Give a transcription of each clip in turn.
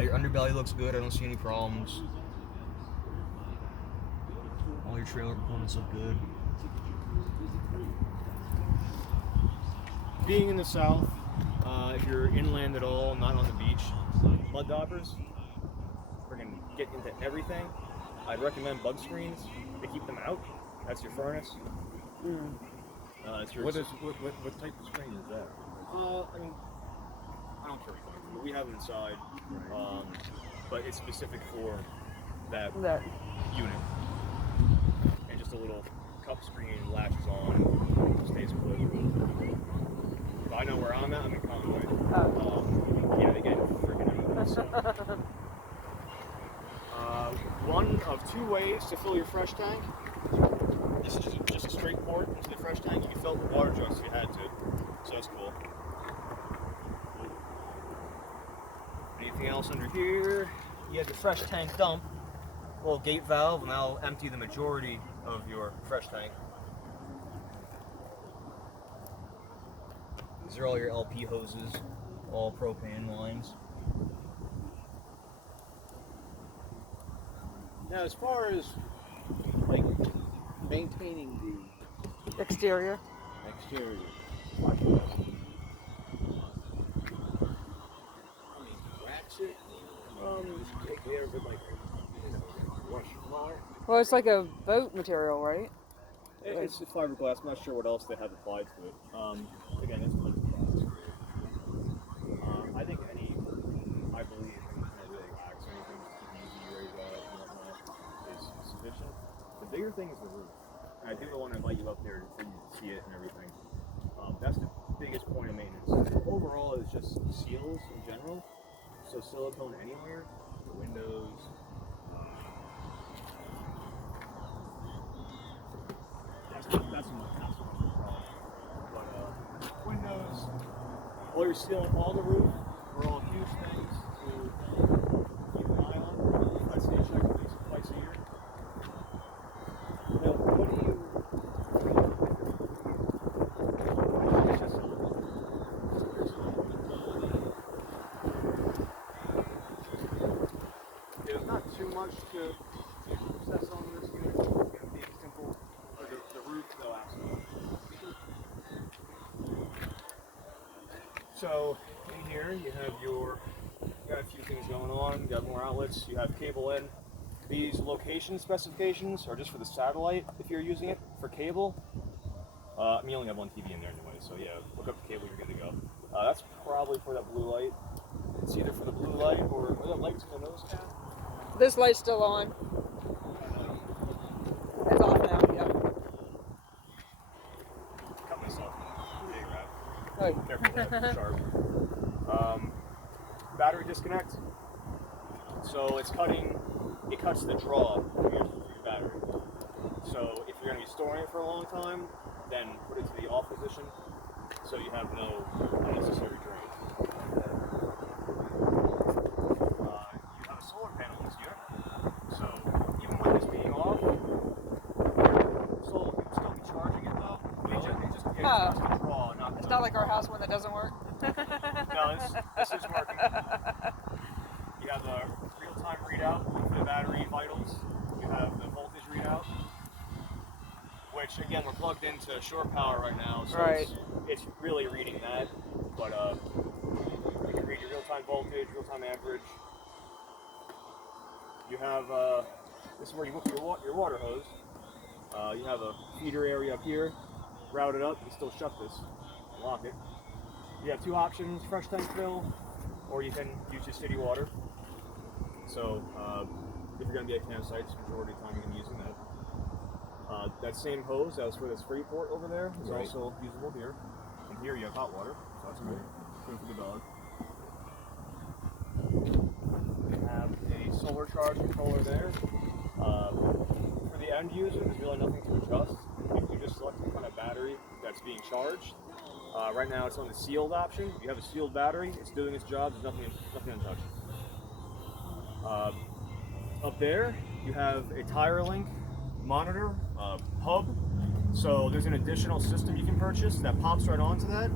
Your underbelly looks good. I don't see any problems. All your trailer components look good. Being in the south, if you're inland at all, not on the beach, mud daubers, we're gonna get into everything. I'd recommend bug screens to keep them out. That's your furnace. What type of screen is that? I mean, I don't care what we have them inside, but it's specific for that unit. And just a little cup screen latches on, stays put. If I know where I'm at, I'm in Conway. Yeah, they get freaking out. So. One of two ways to fill your fresh tank. This is just a straight port into the fresh tank. You can fill it with water jugs if you had to, so that's cool. Anything else under here? You have your fresh tank dump, little gate valve, and that'll empty the majority of your fresh tank. These are all your LP hoses, all propane lines. Now, as far as like maintaining the Exterior. exterior, wax it, just take care of it like, wash your car. Well, it's like a boat material, right? It's fiberglass. I'm not sure what else they have applied to it. Again, it's fiberglass. I think I believe any wax or anything to keep UV rays out and whatnot is sufficient. The bigger thing is the roof. And I do want to invite you up there so you can see it and everything. That's the biggest point of maintenance. Overall, it's just seals in general. So silicone anywhere, the windows. That's my problem. But windows, while you're sealing all the roof, are all huge things to keep an eye on. I'd say check at least twice a year. Now, what do you? There's not too much to assess on this unit. It's going to be simple. The roof, though, absolutely. So in here you have got a few things going on. You got more outlets. You have cable in. These location specifications are just for the satellite if you're using it for cable. You only have one TV in there anyway, so yeah, look up the cable, you're good to go. That's probably for that blue light. It's either for the blue light or the lights in the nose cap. This light's still on. It's off now, yeah. Cut myself. Big rat. Oh. Careful, that's sharp. Battery disconnect. So it cuts the draw for your battery. So if you're going to be storing it for a long time, then put it to the off position so you have no unnecessary drain. You have a solar panel in this unit. So even with this being off, your solar can still be charging it though. It just cuts the draw. It's not like our house one that doesn't work. No, this is working. You have the real-time readout for the battery vitals. You have the voltage readout, which again we're plugged into shore power right now, so it's really reading that. But you can read your real-time voltage, real-time amperage. You have this is where you hook your water hose. You have a feeder area up here. Route it up. You still shut this, lock it. You have two options: fresh tank fill, or you can use your city water. So if you're going to be at campsites, majority of the time you're going to be using that. That same hose that was for this free port over there is also usable here. And here you have hot water, so that's good. Good for the dog. You have a solar charge controller there. For the end user, there's really nothing to adjust. You just select the kind of battery that's being charged. Right now it's on the sealed option. If you have a sealed battery, it's doing its job, there's nothing untouched. Up there, you have a tire link monitor hub. So there's an additional system you can purchase that pops right onto that.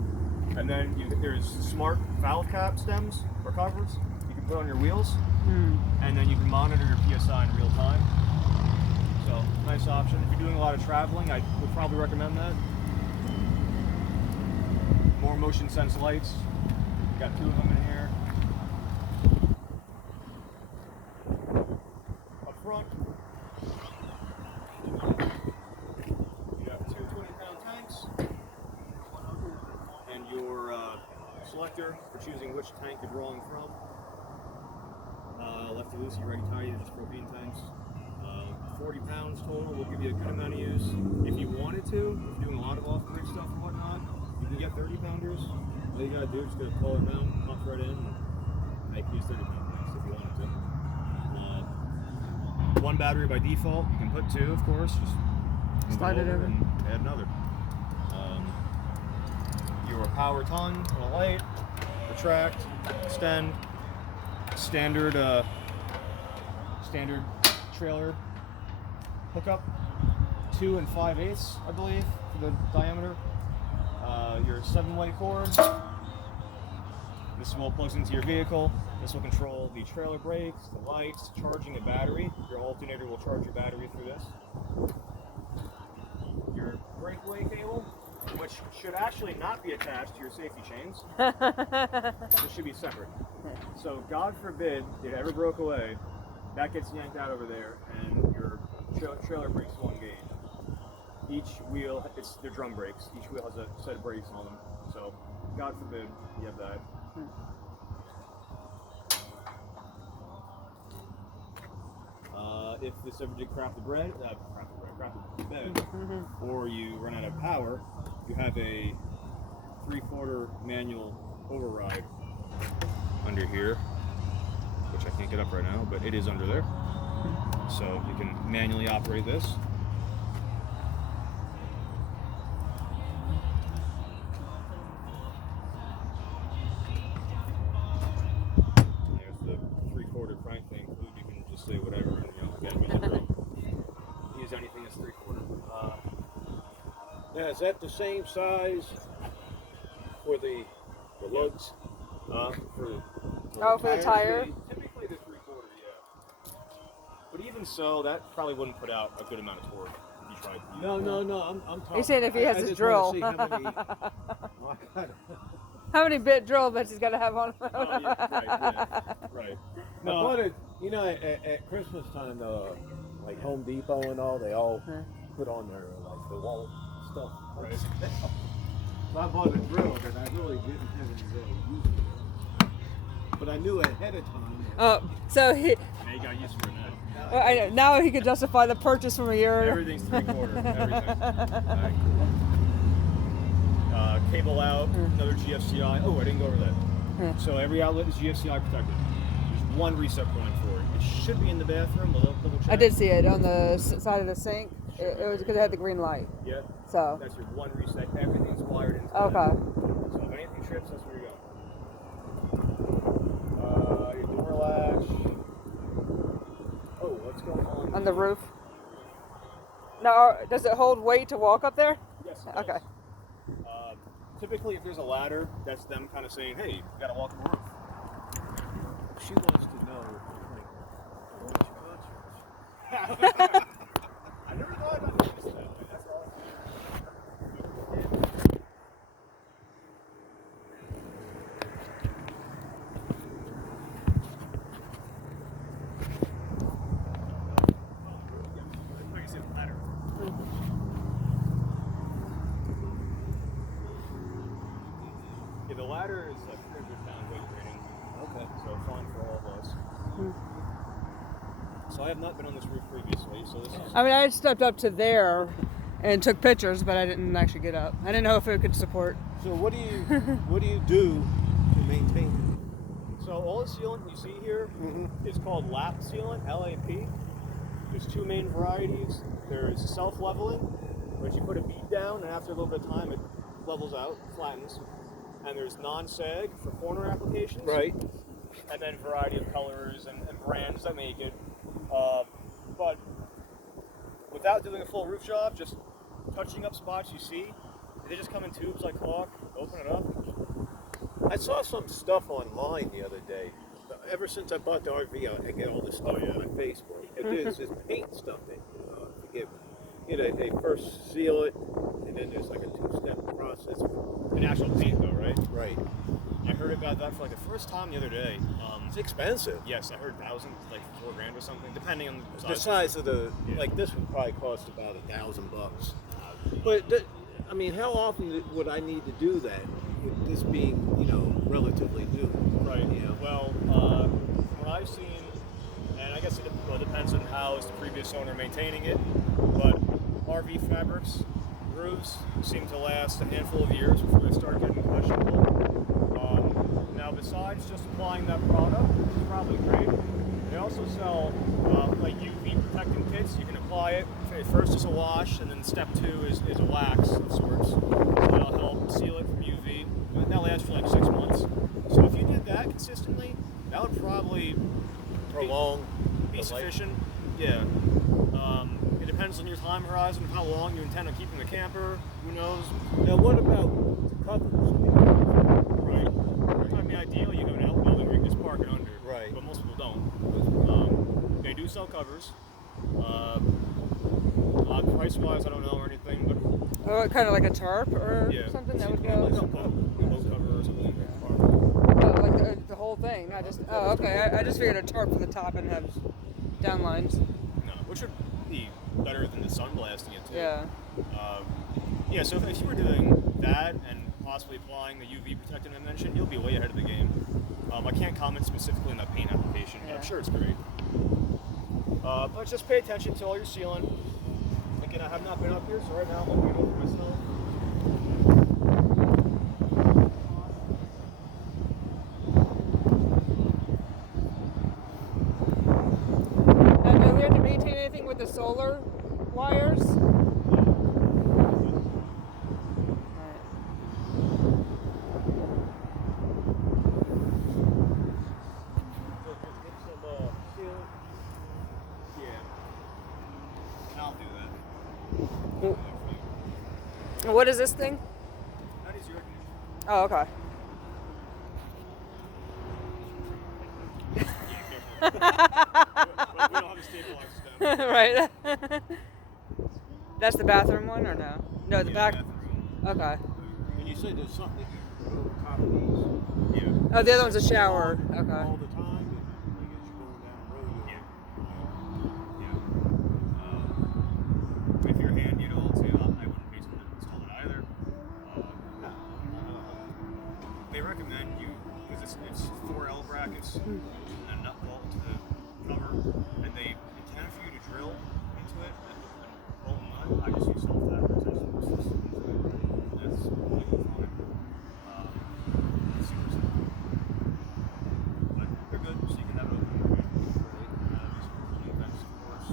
And then there's smart valve cap stems or covers you can can put on your wheels, and then you can monitor your PSI in real time. So, nice option. If you're doing a lot of traveling, I would probably recommend that. More motion sense lights. We got 2 of them in here. Up front, you got 2 20-pound tanks, and your selector for choosing which tank you're drawing from. Lefty loosey, righty tighty, they're just propane tanks. 40 pounds total will give you a good amount of use. If you wanted to, if you're doing a lot of off-grid stuff and whatnot, you can get 30 pounders. All you gotta do is just gotta pull it around, pump right in, and you can use 30 pound tanks if you wanted to. 1 battery by default. You can put 2, of course. Just slide it over and add another. Your power ton on a light, retract, extend, standard trailer hookup, 2 5/8, I believe, for the diameter. Your 7-way cord. This will plug into your vehicle. This will control the trailer brakes, the lights, charging a battery. Your alternator will charge your battery through this. Your breakaway cable, which should actually not be attached to your safety chains. It should be separate. So God forbid it ever broke away, that gets yanked out over there, and your trailer brakes will engage. Each wheel, they're drum brakes. Each wheel has a set of brakes on them. So God forbid you have that. If this ever did crap the bed, or you run out of power, you have a 3/4 manual override under here, which I can't get up right now, but it is under there. So you can manually operate this. There's the 3/4 crank thing. You can just say whatever, and again, use anything that's 3/4. Now, is that the same size for the lugs? For the tire? Typically the 3/4, yeah. But even so, that probably wouldn't put out a good amount of torque if you tried to use No. I'm talking. He's saying if he has I his just drill. wanna see how many. How many bit drill bits he's got to have on him? Right. I bought it, at Christmas time, like Home Depot and all, they all put on their like the wall stuff. Right. So I bought a drill, but I really didn't have any real use for it. But I knew ahead of time. Oh, so he. Now you got used for that. Well, I know, now he can justify the purchase from a year. Everything's 3/4. Everything. Cable out, another GFCI. Oh, I didn't go over that. So every outlet is GFCI protected. There's 1 reset point for it. It should be in the bathroom. We'll double check. I did see it on the side of the sink. It was because it had the green light. Yeah. So. That's your 1 reset. Everything's wired into Okay. that. So if anything trips, that's where you go. Your door latch. Oh, what's going on? On the roof. Now, does it hold weight to walk up there? Yes. It does. Okay. Typically, if there's a ladder, that's them kind of saying, "Hey, you gotta walk the roof." She wants to know, like, what's your conscience? I never thought about this that way. That's awesome. I can see the ladder. Yeah, the ladder is a 300-pound weight rating. Okay. So fine for all of us. So I have not been on this roof previously, so this is... I mean, I had stepped up to there and took pictures, but I didn't actually get up. I didn't know if it could support. So what do you do to maintain So all the sealant you see here is called lap sealant, LAP. There's 2 main varieties. There's self-leveling, which you put a bead down, and after a little bit of time, it levels out, flattens. And there's non-sag for corner applications. Right. And then a variety of colors and brands that make it. But without doing a full roof job, just touching up spots you see, they just come in tubes like clock, open it up. I saw some stuff online the other day ever since I bought the RV, I get all this stuff on my Facebook. And there's this paint stuff that, forgive me. You know, they first seal it, and then there's like a 2-step process. An actual paint though, right? Right. I heard about that for like the first time the other day. It's expensive. Yes, I heard thousands, like $4,000 or something, depending on The size of the, like this would probably cost about $1,000. But, I mean, how often would I need to do that? With this being, relatively new. Right. Yeah. Well, from what I've seen, and I guess it depends on how is the previous owner maintaining it, but RV fabrics, roofs seem to last a handful of years before they start getting questionable. Now, besides just applying that product, which is probably great, they also sell like UV protecting kits. You can apply it first as a wash, and then step 2 is a wax of sorts. So that'll help seal it from UV. That lasts for like 6 months. So if you did that consistently, that would probably Prolong be the life. sufficient. Yeah. It depends on your time horizon, how long you intend on keeping the camper. Who knows? Now, what about covers? Right. I mean, ideally, you have an outbuilding where you can just park it under. Right. But most people don't. They do sell covers. Price-wise, I don't know or anything, but Oh, kind of like a tarp or yeah, something that would like go. a boat cover or something. Oh, like the whole thing, not just. Oh, okay. I just figured a tarp for the top and have downlines. No, which would be better than the sun blasting it too. Yeah. Yeah. So if you were doing that and possibly applying the UV protectant I mentioned, you'll be way ahead of the game. I can't comment specifically on that paint application, but I'm sure it's great. But just pay attention to all your sealing. Again, I have not been up here, so right now I'm looking over myself. Do we have to maintain anything with the solar wires? I'll do that. What is this thing? That is your connection. Oh, okay. We don't have the stabilizers down. Right. That's the bathroom one or no? No, the back. Bathroom. Okay. And you said there's something that you can put over top of these Yeah. Oh, the other one's a shower. all Okay. the time, and I guess you're going down the road. Yeah. If you're handy at all, too, I wouldn't be able to install it either. They recommend you, because it's 4 L brackets and a nut bolt to the cover, and they intend for you to drill into it and bolt a nut. I just use self-fabrication systems. That's completely fine. It's super simple. But they're good, so you can have it open. These cooling vents, of course.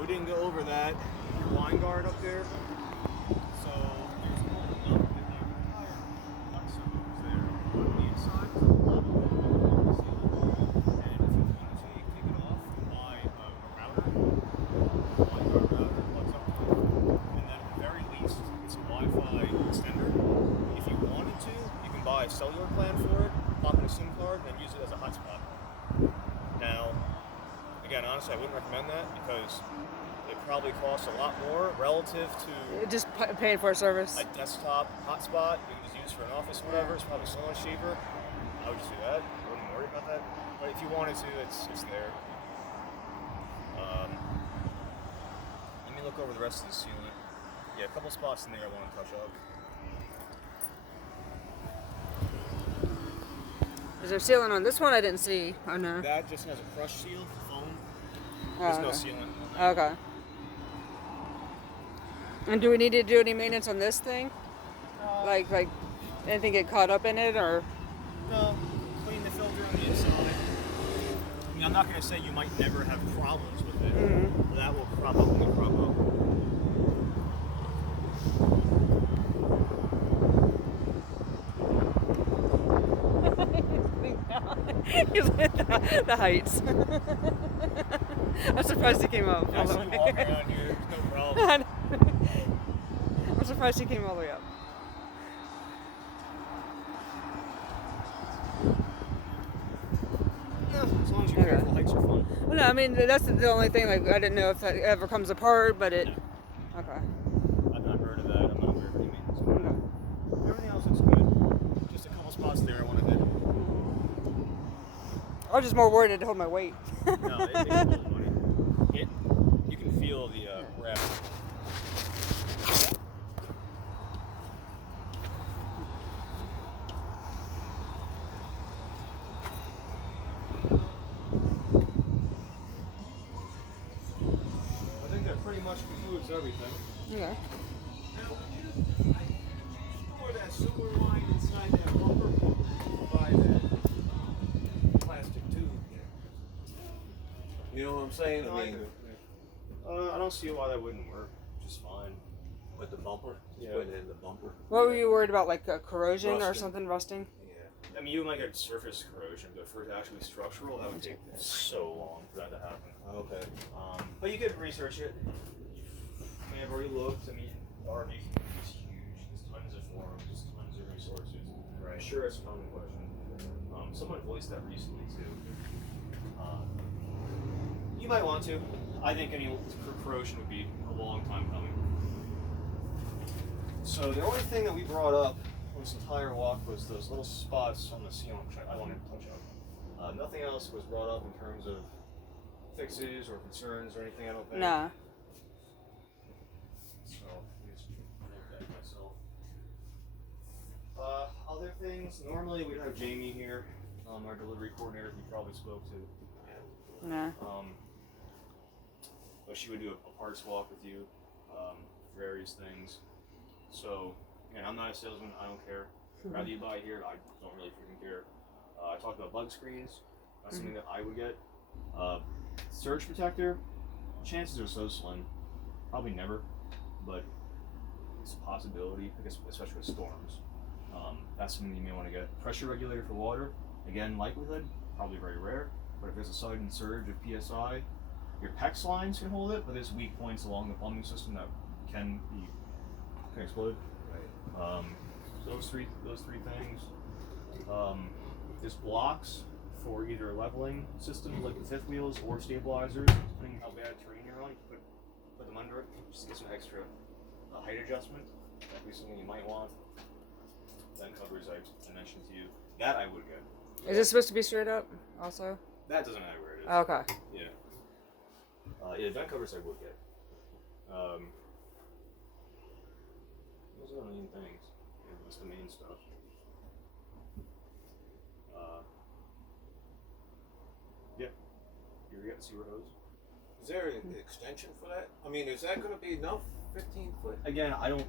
We didn't go over that. Your line guard up there. So there's a little nut in the entire nut cylinder there on the inside. And if you wanted to, you can take it off and buy a router, line guard router, plugs up to it, and then at the very least, it's a Wi-Fi extender. If you wanted to, you can buy a cellular plan for it, pop in a SIM card, and use it as a hotspot. Now, again, honestly, I wouldn't recommend that because it probably costs a lot more relative to Just paying for a service. a desktop hotspot you can just use for an office or whatever. It's probably so much cheaper. I would just do that. I wouldn't worry about that. But if you wanted to, it's there. Let me look over the rest of the sealant. Yeah, a couple spots in there I want to touch up. Is there sealant on this one? I didn't see. Oh no. That just has a crush seal for foam. There's no okay. sealant on that. Okay. And do we need to do any maintenance on this thing? Like anything get caught up in it or? No, clean the filter on the inside. I mean, I'm not going to say you might never have problems with it. Mm-hmm. That will crop up when you crop up. He's at the heights. I'm surprised he came up all As the you way. walk around here, there's no problem. I'm surprised he came all the way up. Yeah, as long as you're careful, hikes are fun. Well, no, I mean that's the only thing. Like I didn't know if that ever comes apart, but it. No. Okay. I've not heard of that. I'm not aware of any maintenance. Okay. Everything else looks good. Just a couple spots there I want to hit. I was just more worried to hold my weight. No, they hold money. You can feel the gravity. I think that pretty much concludes everything. Okay. Now, would you store that sewer line inside that bumper by that plastic tube there? You know what I'm saying? No, I I mean, do. I don't see why that wouldn't work. Just fine. with the bumper, just Yeah. put it in the bumper. What were you worried about, like corrosion or Rusting. something, rusting? Yeah. I mean, you might get surface corrosion, but for it to actually be structural, that would take so long for that to happen. Okay. But you could research it. You may have already looked. I mean, the RV is huge. There's tons of forums, there's tons of resources. Right. I'm sure it's a common question. Someone voiced that recently too. You might want to. I think any corrosion would be a long time coming. So the only thing that we brought up on this entire walk was those little spots on the ceiling, which I wanted to touch on. Nothing else was brought up in terms of fixes or concerns or anything, I don't think. Nah. So, let me just note that myself. Other things, normally we'd have Jamie here, our delivery coordinator, who you probably spoke to. Nah. But she would do a parts walk with you, various things. So, again, I'm not a salesman, I don't care. Rather you buy here, I don't really freaking care. I talked about bug screens, that's something that I would get. Surge protector, chances are so slim. Probably never, but it's a possibility, I guess, especially with storms. That's something you may want to get. Pressure regulator for water, again, likelihood, probably very rare. But if there's a sudden surge of PSI, your PEX lines can hold it, but there's weak points along the plumbing system that can explode. Right. Those three things. There's blocks for either leveling systems like the fifth wheels or stabilizers, depending how bad terrain you're on. You can put them under it just to get some extra height adjustment. That'd be something you might want. Then covers I mentioned to you. That I would get. Is it supposed to be straight up also? That doesn't matter where it is. Okay. Yeah, vent covers I would get. Those are the main things. Yeah, that's the main stuff. Yeah. You ever got the sewer hose? Is there an extension for that? I mean, is that going to be enough? 15 foot? Again, I don't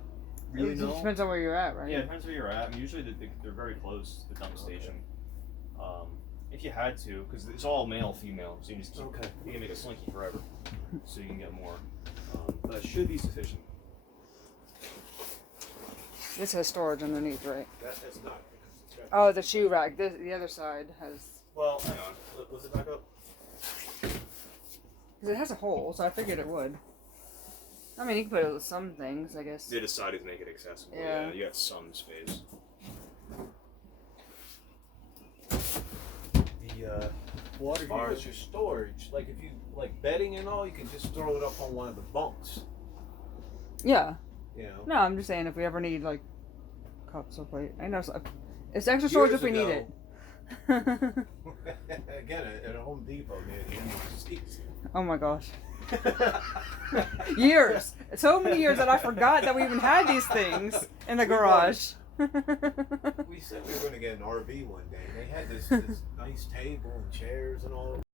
really It know. depends on where you're at, right? Yeah, it depends where you're at. I mean, usually they're very close to the dump station. If you had to, because it's all male, female, so you just keep, you can make a slinky forever, so you can get more. But it should be sufficient. This has storage underneath, right? That's not. Oh, the shoe rack. The other side has. Well, hang on. Lift it back up. Because it has a hole, so I figured it would. I mean, you can put it with some things, I guess. They decided to make it accessible. Yeah. You got some space. The water As far heater. as your storage, like if you like bedding and all, you can just throw it up on one of the bunks. Yeah. You know. No, I'm just saying if we ever need, like, cups or plate. I know. It's extra storage if we need it. Again, at a Home Depot near the end of the season. Oh my gosh. Years. So many years that I forgot that we even had these things in the garage. We said we were going to get an RV one day. They had this nice table and chairs and all.